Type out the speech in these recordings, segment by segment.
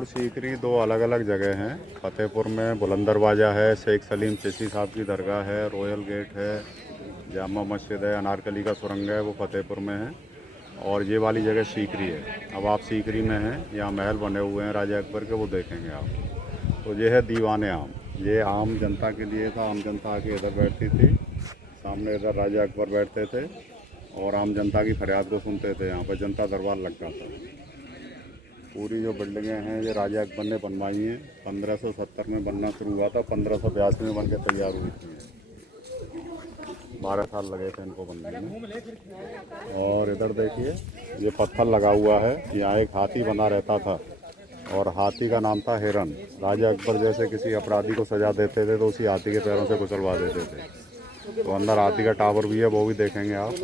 फतेहपुर सीकरी दो अलग अलग जगह हैं। फतेहपुर में बुलंद दरवाज़ा है, शेख सलीम चिश्ती साहब की दरगाह है, रॉयल गेट है, जामा मस्जिद है, अनारकली का सुरंग है, वो फतेहपुर में है। और ये वाली जगह सीकरी है। अब आप सीकरी में हैं, यहाँ महल बने हुए हैं राजा अकबर के, वो देखेंगे आप। तो ये है दीवान आम। ये आम जनता के लिए था। आम जनता आके इधर बैठती थी, सामने इधर राजा अकबर बैठते थे और आम जनता की फरियाद को सुनते थे। यहाँ पर जनता दरबार लगता था। पूरी जो बिल्डिंगें हैं ये राजा अकबर ने बनवाई हैं। 1570 में बनना शुरू हुआ था, 1582 में बन के तैयार हुई थी। 12 साल लगे थे इनको बनने में। और इधर देखिए ये पत्थर लगा हुआ है। यहाँ एक हाथी बना रहता था और हाथी का नाम था हिरन। राजा अकबर जैसे किसी अपराधी को सजा देते थे तो उसी हाथी के पैरों से कुचलवा देते थे। तो अंदर हाथी का टावर भी है, वो भी देखेंगे आप।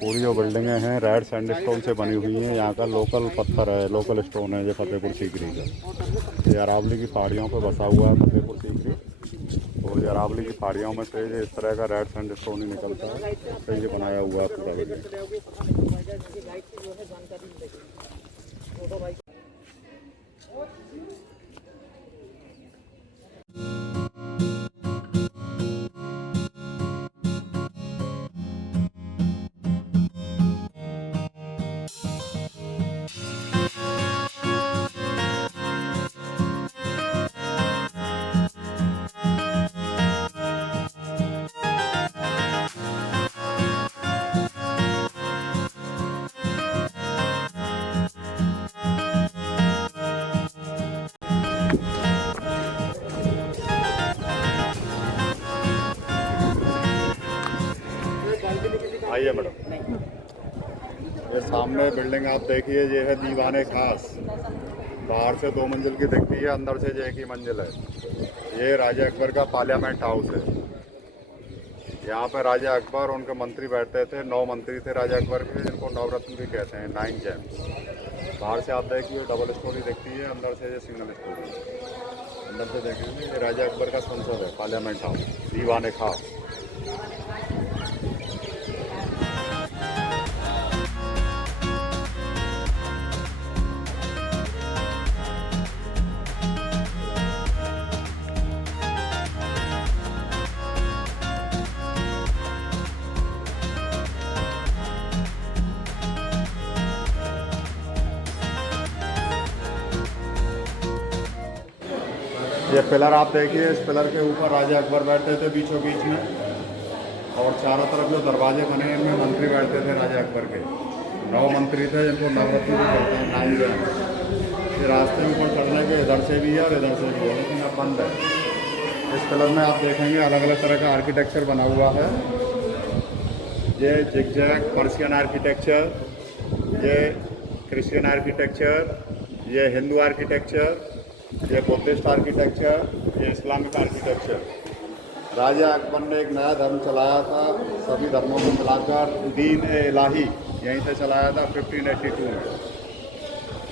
पूरी जो बिल्डिंगें हैं रेड सैंडस्टोन से बनी हुई हैं। यहाँ का लोकल पत्थर है, लोकल स्टोन है ये फतेहपुर सीकरी का। ये अरावली की पहाड़ियों पर बसा हुआ है फतेहपुर सीकरी। तो ये अरावली की पहाड़ियों में से इस तरह का रेड सैंडस्टोन ही निकलता है, उससे ये बनाया हुआ है पूरा बिल्डिंग। आइए मैडम, ये सामने बिल्डिंग आप देखिए, ये है दीवाने खास। बाहर से 2 मंजिल की दिखती है, अंदर से एक ही मंजिल है। ये राजा अकबर का पार्लियामेंट हाउस है। यहाँ पे राजा अकबर उनके मंत्री बैठते थे। 9 मंत्री थे राजा अकबर के, जिनको नवरत्न भी कहते हैं, 9 जेम्स। बाहर से आप देखिए डबल स्टोरी दिखती है, अंदर से ये सिंगल स्टोरी है। अंदर से देखेंगे ये राजा अकबर का संसद है, पार्लियामेंट हाउस दीवाने खास। ये पिलर आप देखिए, इस पिलर के ऊपर राजा अकबर बैठते थे बीचों बीच में। और चारों तरफ जो दरवाजे बने हैं इनमें मंत्री बैठते थे राजा अकबर के। 9 मंत्री थे जिनको नवरत्न भी कहते हैं, 9 जेम्स। ये रास्ते ऊपर चढ़ने के इधर से भी है और इधर से भी है, लेकिन अब बंद है। इस पिलर में आप देखेंगे अलग अलग तरह का आर्किटेक्चर बना हुआ है। ये जिगजैग पर्शियन आर्किटेक्चर, ये क्रिश्चियन आर्किटेक्चर, ये हिंदू आर्किटेक्चर, ये बुद्धिस्ट आर्किटेक्चर, ये इस्लामिक आर्किटेक्चर। राजा अकबर ने एक नया धर्म चलाया था, सभी धर्मों को मिलाकर दीन ए इलाही यहीं से चलाया था 1582 में।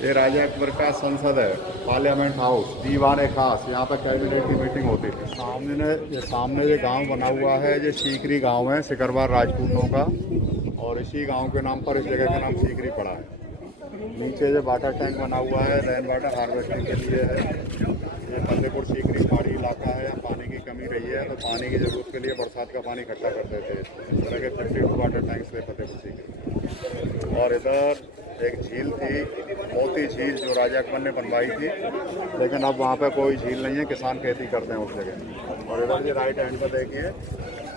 ये राजा अकबर का संसद है, पार्लियामेंट हाउस दीवाने खास। यहाँ पर कैबिनेट की मीटिंग होती थी। सामने ये गांव बना हुआ है, ये सीकरी गांव है सिकरवार राजपूतों का, और इसी गांव के नाम पर इस जगह का नाम सीकरी पड़ा है। नीचे जो वाटर टैंक बना हुआ है रेन वाटर हार्वेस्टिंग के लिए है। ये फतेहपुर सीकरी पहाड़ी इलाका है, यहाँ पानी की कमी रही है तो पानी की ज़रूरत के लिए बरसात का पानी इकट्ठा करते थे। इस तरह के 52 वाटर टैंक्स थे फतेहपुर सीकरी। और इधर एक झील थी, मोती झील, जो राजा अकबर ने बनवाई थी, लेकिन अब वहाँ पे कोई झील नहीं है, किसान खेती करते हैं उस जगह। और इधर ये राइट हैंड पर देखिए,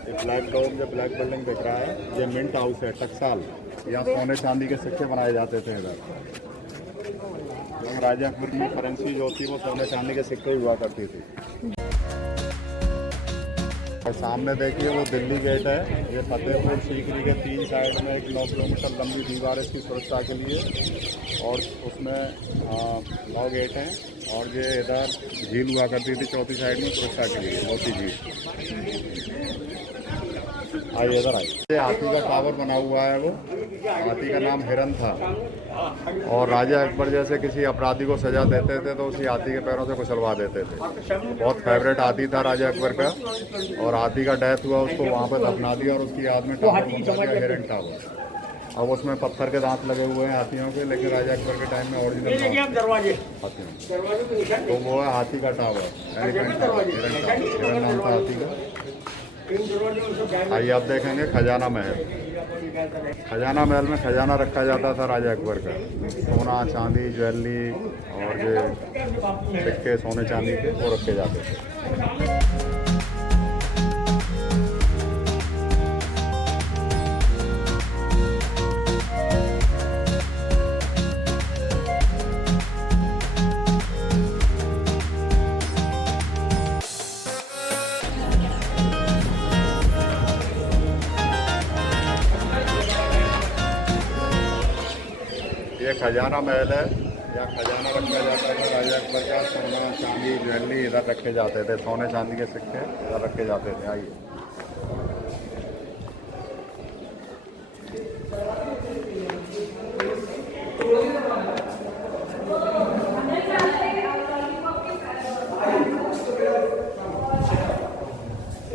ये ब्लैक डोम, जो ब्लैक बिल्डिंग दिख रहा है, ये मिंट हाउस है, टकसाल। यहाँ सोने चांदी के सिक्के बनाए जाते थे इधर। राजा अकबर की करेंसी जो थी वो सोने चांदी के सिक्के हुआ करती थी। और सामने देखिए वो दिल्ली गेट है। ये फतेहपुर सीकरी के 3 साइड में एक 9 किलोमीटर लंबी दीवार है इसकी सुरक्षा के लिए, और उसमें 9 गेट हैं। और ये इधर झील हुआ करती थी चौथी साइड में सुरक्षा के लिए, मोती झील। आइए इधर आइए। ये हाथी का टावर बना हुआ है, वो हाथी का नाम हिरन था। और राजा अकबर जैसे किसी अपराधी को सजा देते थे तो उसी हाथी के पैरों से कुचलवा देते थे। बहुत फेवरेट हाथी था राजा अकबर का, और हाथी का डेथ हुआ, उसको वहाँ पर दफना दिया और उसकी याद में टावर बनवा दिया, हिरन टावर। अब उसमें पत्थर के दांत लगे हुए हैं हाथियों के, लेकिन राजा अकबर के टाइम में ओरिजिनल दरवाजे हाथियों। तो वो है हाथी का टावर, हिरन नाम था हाथी का। आइए आप देखेंगे खजाना महल। खजाना महल में खजाना रखा जाता था राजा अकबर का, सोना चांदी ज्वेलरी और जो सिक्के सोने चांदी के वो रखे जाते थे। ये खजाना महल है, यहाँ खजाना रखा जाता था राजा अकबर का, सोना चांदी ज्वेलरी इधर रखे जाते थे, सोने चांदी के सिक्के इधर रखे जाते थे। आइए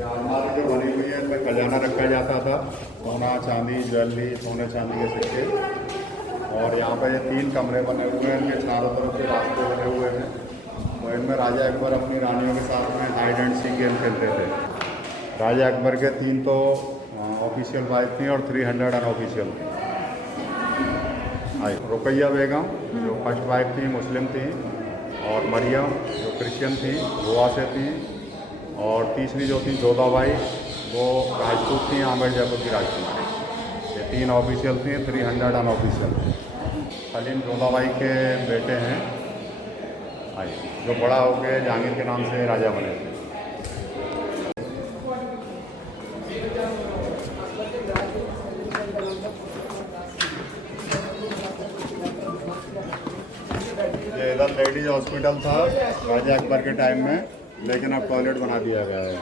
अलमारी जो बनी हुई है इनमें खजाना रखा जाता था, सोना चांदी ज्वेलरी सोने चांदी के सिक्के। और यहाँ पे ये 3 कमरे बने हुए हैं, इनके चारों तरफ से रास्ते बने हुए हैं। और इनमें राजा अकबर अपनी रानियों के साथ में हाइड एंड सीक गेम खेलते थे। राजा अकबर के 3 तो ऑफिशियल वाइफ थी और 300 अनऑफिशियल थी। रुकैया बेगम जो फर्स्ट वाइफ थी मुस्लिम थी, और मरियम जो क्रिश्चियन थी गोवा से थी, और तीसरी जो थी जोधाबाई वो राजपूत थी, आमेर जयपुर की राजकुमारी। ये 3 ऑफिशियल थी, 300 अनऑफिशियल थी। सलीम जोधाबाई के बेटे हैं, आइए, जो बड़ा होकर जहांगीर के नाम से राजा बने थे। ये इधर लेडीज हॉस्पिटल था राजा अकबर के टाइम में, लेकिन अब टॉयलेट बना दिया गया है।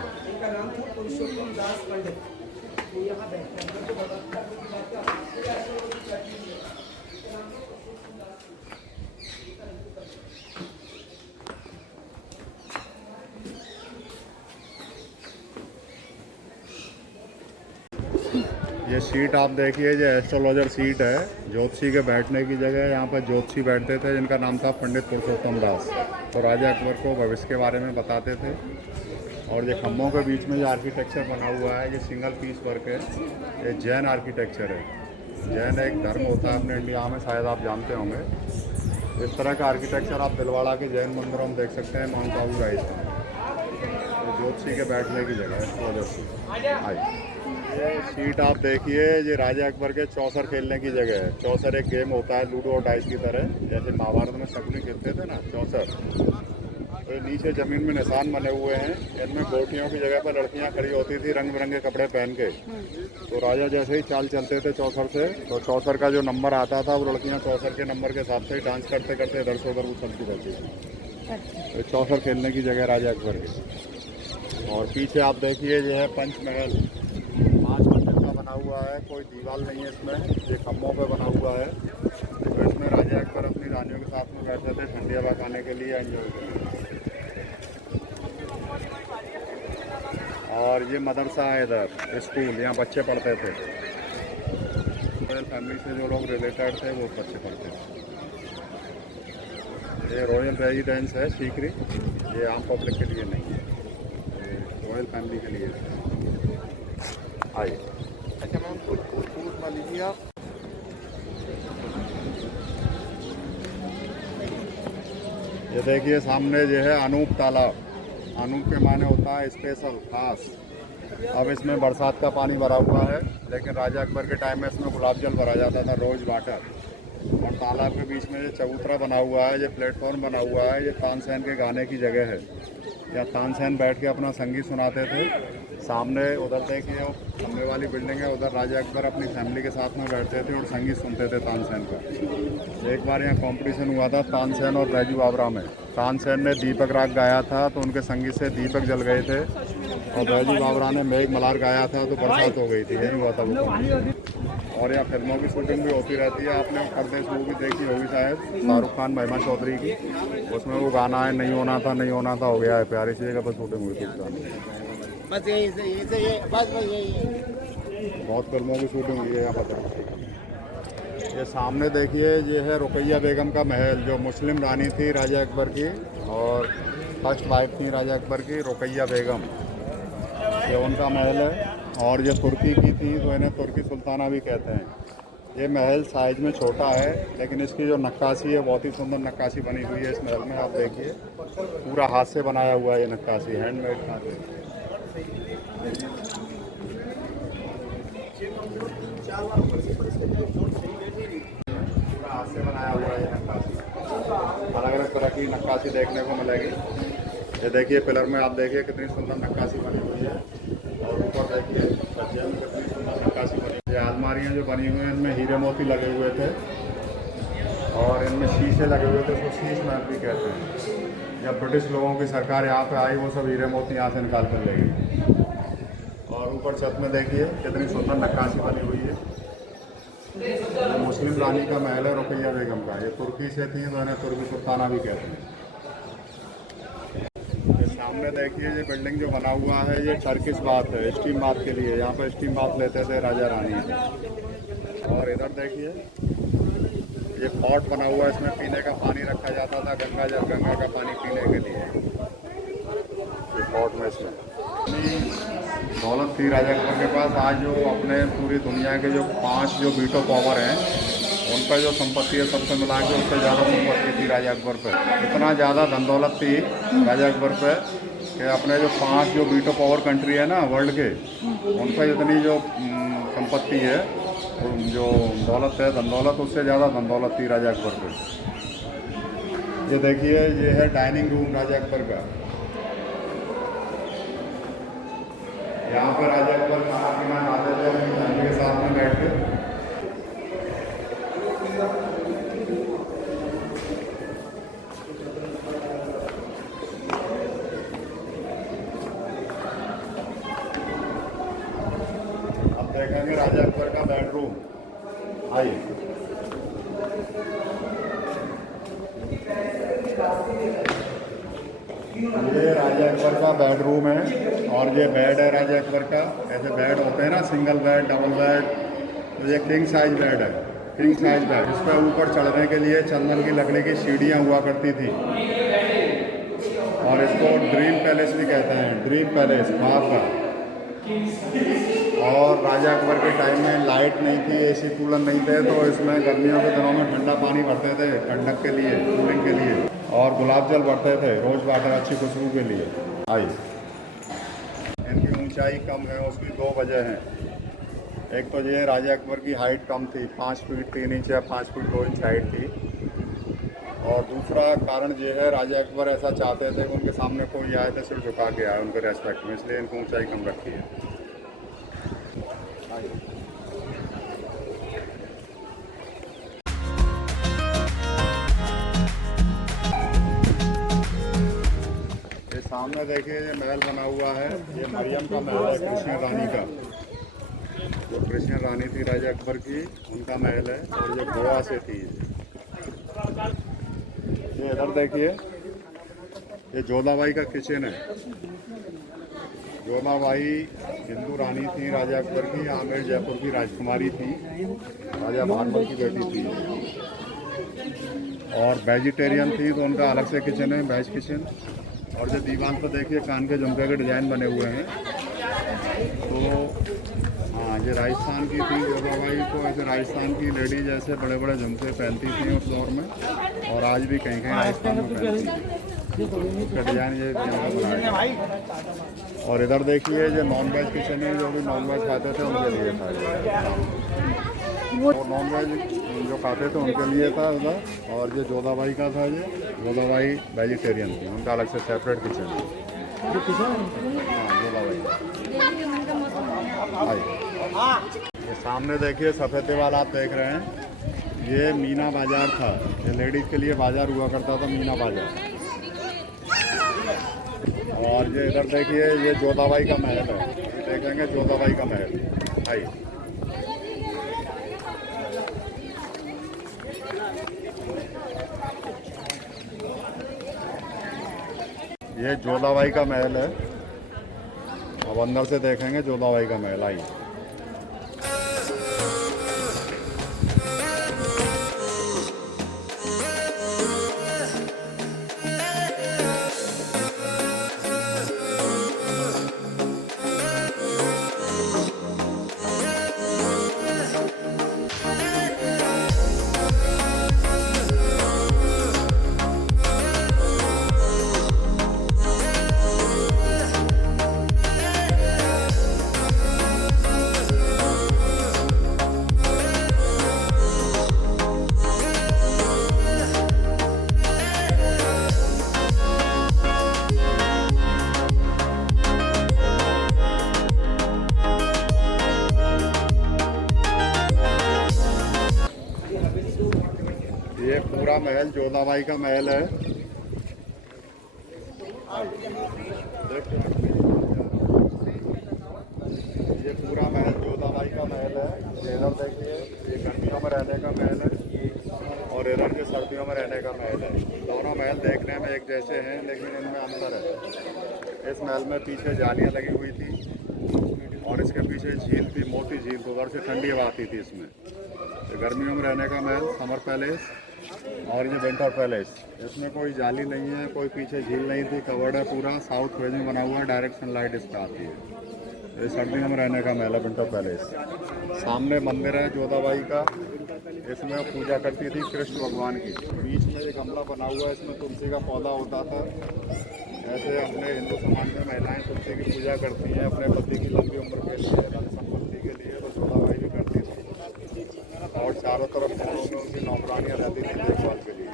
ये सीट आप देखिए, ये एस्ट्रोलॉजर सीट है, ज्योतिषी के बैठने की जगह है। यहाँ पर ज्योतिषी बैठते थे जिनका नाम था पंडित पुरुषोत्तम दास। तो राजा अकबर को भविष्य के बारे में बताते थे। और ये खम्भों के बीच में जो आर्किटेक्चर बना हुआ है, ये सिंगल पीस वर्क है, ये जैन आर्किटेक्चर है। जैन एक धर्म होता है अपने इंडिया में, शायद आप जानते होंगे। इस तरह का आर्किटेक्चर आप दिलवाड़ा के जैन मंदिरों में देख सकते हैं, माउंट आबू राजस्थान। तो ज्योतिषी के बैठने की जगह है, एस्ट्रोलॉजर सीट। आइए, ये सीट आप देखिए, ये राजा अकबर के चौसर खेलने की जगह है। चौसर एक गेम होता है लूडो और डाइस की तरह, जैसे महाभारत में शकुनी खेलते थे ना, चौसर। तो नीचे ज़मीन में निशान बने हुए हैं, इनमें गोटियों की जगह पर लड़कियां खड़ी होती थी रंग बिरंगे कपड़े पहन के। तो राजा जैसे ही चाल चलते थे चौसर से, तो चौसर का जो नंबर आता था वो लड़कियां चौसर के नंबर के हिसाब से डांस करते करते इधर से उधर उछलती रहती थी। तो चौसर खेलने की जगह राजा अकबर की। और पीछे आप देखिए, ये है पंचमहल, 5 मंजिल का बना हुआ है, कोई दीवार नहीं है इसमें, ये खम्भों पे बना हुआ है। तो इसमें राजा अकबर अपनी रानियों के साथ में बैठते थे ठंडी हवा खाने के लिए, एंजॉय करते। और ये मदरसा है इधर, स्कूल, यहाँ बच्चे पढ़ते थे। रॉयल फैमिली से जो लोग रिलेटेड थे वो बच्चे पढ़ते थे। ये रॉयल रेजिडेंस है सीकरी, ये आम पब्लिक के लिए नहीं है, ये रॉयल फैमिली के लिए है। आइए, अच्छा मैम फूड मान लीजिए आप। ये देखिए सामने जो है अनूप तालाब, अनूप के माने होता है स्पेशल, खास। अब इसमें बरसात का पानी भरा हुआ है, लेकिन राजा अकबर के टाइम में इसमें गुलाब जल भरा जाता था, रोज वाटर। और तालाब के बीच में ये चबूतरा बना हुआ है, ये प्लेटफॉर्म बना हुआ है, ये तानसेन के गाने की जगह है। यहाँ तानसेन बैठ के अपना संगीत सुनाते थे। सामने उधर देखिए खम्बे वाली बिल्डिंग है, उधर राजा अकबर अपनी फैमिली के साथ में बैठते थे और संगीत सुनते थे तानसेन का। एक बार यहाँ कंपटीशन हुआ था तानसेन और बैजू बावरा में। तानसेन ने दीपक राग गाया था तो उनके संगीत से दीपक जल गए थे, और बैजू बावरा ने मेघ मल्हार गाया था तो बरसात हो गई थी। यही हुआ था वो। और यहाँ फिल्मों की शूटिंग भी होती रहती है, आपने परदेश मूवी देखी होगी शायद, शाहरुख खान महिमा चौधरी की। उसमें वो गाना है नहीं होना था नहीं होना था, हो गया है, प्यारी सी जगह पर शूटिंग हुई थी उस गाने। बस यही बस यही। बहुत फिल्मों की शूटिंग हुई है यहाँ पर। ये सामने देखिए, ये है रुकैया बेगम का महल, जो मुस्लिम रानी थी राजा अकबर की और फर्स्ट वाइफ थी राजा अकबर की, रुकैया बेगम। ये उनका महल है। और ये तुर्की की थी तो इन्हें तुर्की सुल्ताना भी कहते हैं। ये महल साइज में छोटा है, लेकिन इसकी जो नक्काशी है बहुत ही सुंदर नक्काशी बनी हुई है इस महल में। आप देखिए, पूरा हाथ से बनाया हुआ है ये नक्काशी, हैंडमेड हाथ से। पूरा हाथ से बनाया हुआ है ये नक्काशी। अलग अलग तरह की नक्काशी देखने को मिलेगी। ये देखिए पिलर में, आप देखिए कितनी सुंदर नक्काशी बनी हुई है। और ऊपर देखिए छज्जे में कितनी सुंदर नक्काशी बनी है। ये अलमारियाँ जो बनी हुई हैं, इनमें हीरे मोती लगे हुए थे और इनमें शीशे लगे हुए थे, उसको शीश महल भी कहते हैं। जब ब्रिटिश लोगों की सरकार यहाँ पे आई, वो सब हीरे मोती यहाँ से निकाल कर ले गई। और ऊपर छत में देखिए कितनी सुंदर नक्काशी बनी हुई है। ये मुस्लिम रानी का महल है रुकैया बेगम का। ये तुर्की से थी तो इन्हें तुर्की सुल्ताना भी कहते हैं। सामने देखिए, ये बिल्डिंग जो बना हुआ है, ये टर्किश बाथ है, स्टीम बाथ के लिए। यहाँ पर स्टीम बाथ लेते थे राजा रानी। और इधर देखिए, ये पॉट बना हुआ है, इसमें पीने का पानी रखा जाता था, गंगा जल, गंगा का पानी पीने के लिए। ये पॉट में इसमें दौलत थी राजा अकबर के पास। आज जो अपने पूरी दुनिया के जो 5 जो वीटो पावर हैं, उन पर जो संपत्ति है सबसे मिला के उससे ज़्यादा संपत्ति थी राजा अकबर पे। इतना ज़्यादा धन दौलत थी राजा अकबर पे कि अपने जो 5 जो वीटो पावर कंट्री है ना वर्ल्ड के, उन पर इतनी जो संपत्ति है, जो दौलत है, धन दौलत, उससे ज़्यादा धन दौलत थी राजा अकबर पे। ये देखिए, ये है डाइनिंग रूम राजा अकबर का। यहाँ पर राजा अकबर खाना पीना खाते थे अपनी फैमिली के साथ में बैठ के। अब देखेंगे राजा अकबर का बेडरूम। आइए, ये राजा अकबर का बेडरूम है और ये बेड है राजा अकबर का। ऐसे बेड होते हैं ना, सिंगल बेड, डबल बेड, तो ये किंग साइज बेड है, किंग साइज बेड। इस पर ऊपर चढ़ने के लिए चंदन की लकड़ी की सीढ़ियाँ हुआ करती थी और इसको ड्रीम पैलेस भी कहते हैं, ड्रीम पैलेस बाप का। और राजा अकबर के टाइम में लाइट नहीं थी, एसी कूलर नहीं थे, तो इसमें गर्मियों के दिनों में ठंडा पानी भरते थे ठंडक के लिए, कूलिंग के लिए, और गुलाब जल भरते थे, रोज़ वाटर, अच्छी खुशबू के लिए। आइए, इनकी ऊंचाई कम है, उसकी 2 वजह हैं। एक तो ये राजा अकबर की हाइट कम थी, 5 फीट 3 इंच या 5 फीट 2 इंच हाइट थी। और दूसरा कारण ये है, राजा अकबर ऐसा चाहते थे कि उनके सामने कोई आए तो सिर्फ झुका के आए उनके रेस्पेक्ट में, इसलिए इनको ऊंचाई कम रखी है। ये सामने देखिए, ये महल बना हुआ है, ये मरियम का महल है, कृष्ण रानी का। जो कृष्ण रानी थी राजा अकबर की, उनका महल है और ये गोवा से थी। ये इधर देखिए, ये जोधाबाई का किचन है। जोधाबाई हिंदू रानी थी राजा अकबर की, आमेर जयपुर की राजकुमारी थी, राजा भानमल की बेटी थी। और वेजिटेरियन थी तो उनका अलग से किचन है, वेज किचन। और जो दीवार पर देखिए कान के झुमके के डिज़ाइन बने हुए हैं। तो हाँ, ये राजस्थान की थी जोधाबाई, तो ऐसे राजस्थान की लेडी जैसे बड़े बड़े झुमके पहनती थी उस दौर में, और आज भी कहीं कहीं राजस्थान में पहनती थी। उसका डिज़ाइन ये बनाया। और इधर देखिए, ये नॉन वेज किचन है, जो भी नॉन वेज खाते थे उनके लिए था। और नॉन वेज जो खाते थे उनके लिए था उधर। और ये जोधाबाई का था, ये जोधाबाई वेजिटेरियन थी, उनका अलग से सेपरेट किचन है। हाँ, जोधाबाई। ये सामने देखिए सफ़ेद दीवार आप देख रहे हैं, ये मीना बाज़ार था। ये लेडीज़ के लिए बाज़ार हुआ करता था, मीना बाज़ार। और ये इधर देखिए, ये जोधाबाई का महल है, ये देखेंगे जोधाबाई का महल। आइए, ये जोधाबाई का महल है। अब अंदर से देखेंगे जोधाबाई का महल। आइए, महल जोधाबाई का महल है। ये पूरा महल जोधाबाई का महल है। इधर देखिए, ये गर्मियों में रहने का महल है और इधर के सर्दियों में रहने का महल है। दोनों महल देखने में एक जैसे हैं, लेकिन इनमें अंतर है। इस महल में पीछे जालियां लगी हुई थी और इसके पीछे झील थी, मोटी झील, तो उधर से ठंडी हवा आती थी इसमें। तो गर्मियों में रहने का महल समर पैलेस और ये विंटर पैलेस। इसमें कोई जाली नहीं है, कोई पीछे झील नहीं थी, कवर्ड है पूरा, साउथ फेसिंग बना हुआ है, डायरेक्ट सनलाइट इसका आती है। ये सर्दियों में रहने का महल है विंटर पैलेस। सामने मंदिर है जोधाबाई का, इसमें पूजा करती थी कृष्ण भगवान की। बीच में एक गमला बना हुआ है, इसमें तुलसी का पौधा होता था। ऐसे अपने हिंदू समाज में महिलाएं तुलसी की पूजा करती हैं अपने पति की लंबी उम्र के लिए, धन संपत्ति के लिए, तो जोधाबाई भी करती थी। और चारों तरफ कोनों में उनकी नौकरानियाँ रहती थी देखभाल के लिए।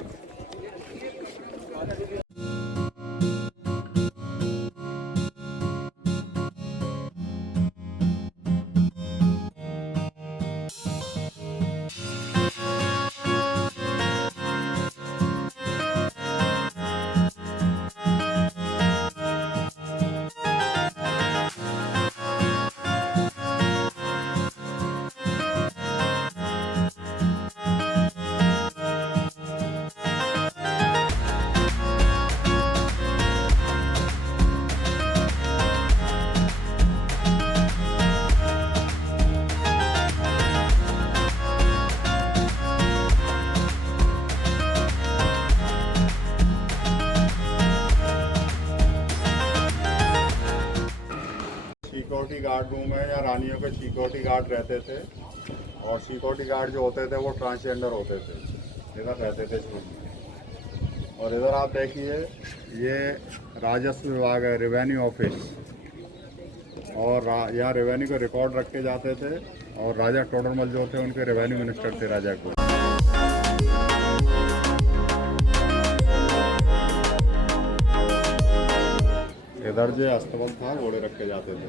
सिक्योरिटी गार्ड रूम है, या रानियों के सिक्योरिटी गार्ड रहते थे। और सिक्योरिटी गार्ड जो होते थे वो ट्रांसजेंडर होते थे, इधर रहते थे इस रूम में। और इधर आप देखिए, ये राजस्व विभाग है, रेवेन्यू ऑफिस। और यहाँ रेवेन्यू के रिकॉर्ड रखे जाते थे। और राजा टोडरमल जो थे उनके रेवेन्यू मिनिस्टर थे राजा को। इधर जो अस्तबल था, घोड़े रखे जाते थे।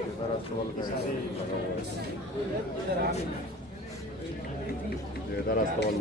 इधर अस्तबल का लगा हुआ है। इधर अस्तबल